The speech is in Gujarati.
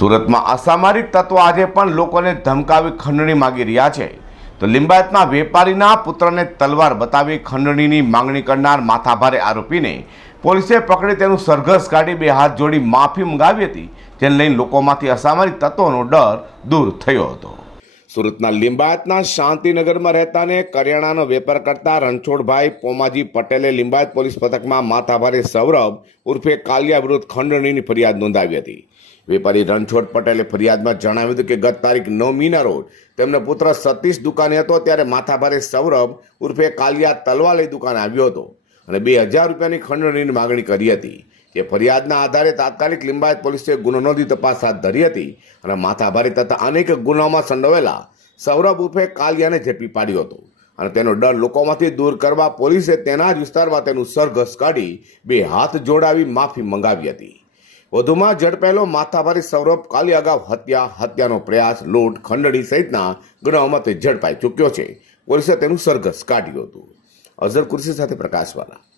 સુરતમાં અસામારિક તત્વો આજે પણ લોકોને ધમકાવી ખંડણી માગી રહ્યા છે. તો લિંબાયતમાં વેપારીના પુત્રને તલવાર બતાવી ખંડણીની માંગણી કરનાર માથાભારે આરોપીને પોલીસે પકડી તેનું સરઘસ કાઢી બે હાથ જોડી માફી મંગાવી હતી, જેને લઈને લોકોમાંથી અસામારિક તત્વોનો ડર દૂર થયો હતો. સુરતના લિંબાયતના શાંતિનગરમાં રહેતા ને કરિયાણાનો વેપાર કરતા રણછોડભાઈ પોમાજી પટેલે લિંબાયત પોલીસ પથકમાં માથાભારે સૌરભ ઉર્ફે કાલિયા વિરુદ્ધ ખંડણીની ફરિયાદ નોંધાવી હતી. વેપારી રણછોડ પટેલે ફરિયાદમાં જણાવ્યું હતું કે ગત તારીખ નવ મીના રોજ તેમનો પુત્ર સતીશ દુકાને હતો ત્યારે માથાભારે સૌરભ ઉર્ફે કાલિયા તલવા લઈ દુકાને આવ્યો હતો અને બે હજાર રૂપિયાની ખંડણીની માગણી કરી હતી. જે ફરિયાદના આધારે તાત્કાલિક લિંબાયત પોલીસે ગુનો નોંધી તપાસ હાથ ધરી હતી અને માથાભારી તથા અનેક ગુનાઓમાં સંડોવેલા સૌરભ ઉર્ફે કાલિયાને ઝેપી પાડ્યો હતો. અને તેનો ડર લોકોમાંથી દૂર કરવા પોલીસે તેના જ વિસ્તારમાં તેનું સરઘસ કાઢી બે હાથ જોડાવી માફી મંગાવી હતી. વધુમાં ઝડપેલો માથાભારી સૌરભ કાલી અગાઉ હત્યા, હત્યાનો પ્રયાસ, લૂંટ, ખંડણી સહિતના ગુનાઓમાં તે ઝડપાઈ ચૂક્યો છે. પોલીસે તેનું સરઘસ કાઢ્યું હતું. અઝર કુર્સી સાથે પ્રકાશવાલા